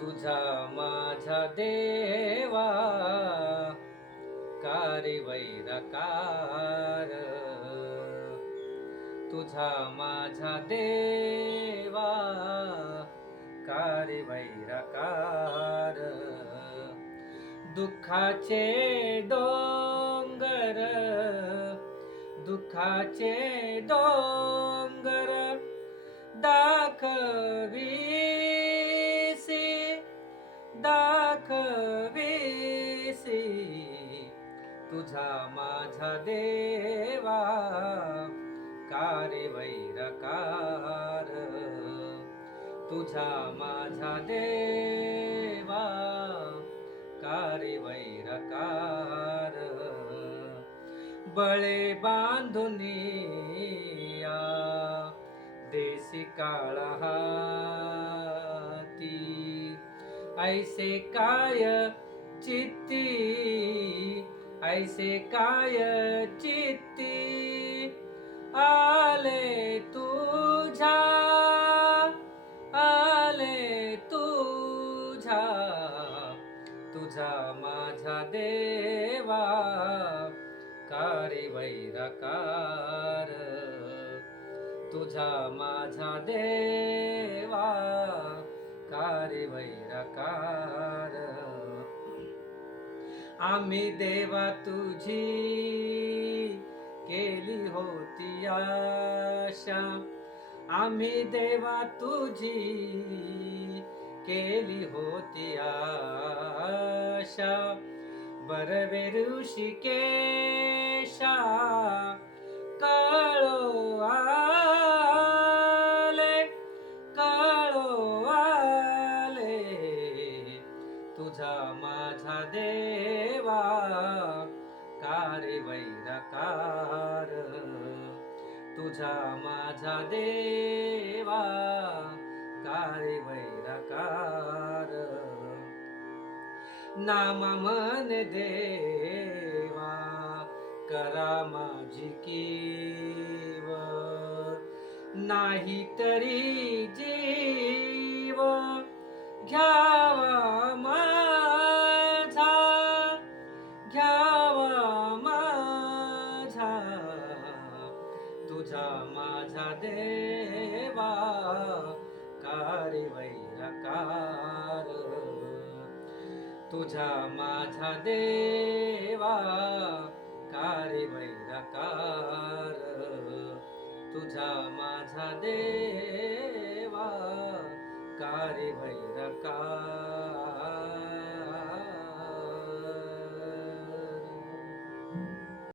तुझा माझा देवा कारी वैरकार, तुझा माझा देवा कारी वैरकार. दुःखाचे डोंगर, दुःखाचे डोंगर दाखविसी, दाखविसी तुझा माझा देवा कारी वैरकार. तुझा माझा देवा कारी वैरकार. बळे बांधुनिया देसी काळा हाती, ऐसे काय चित्ती, ऐसे काय चित्ती आले तुझ्या, आले तुझ्या. तुझा माझा देवा कारी वैरकार. तुझा माझा देवा कारी वैरकार. आम्ही देवा तुझी केली होती आशा, आम्ही देवा तुझी केली होती आशा. बरवे ऋषिकेशा कळो आले, कळो आले तुझा माझा देवा कारी वैरकार. तुझा माझा देवा कारी वैरकार. नाम मन देवा करा माझी कीव, नाही तरी जीव घ्यावा माझा, घ्यावा माझा. तुझा माझा देवा कारी वैरकार. तुझा माझा देवा कारी वैरकार. तुझा माझा देवा कारी वैरकार.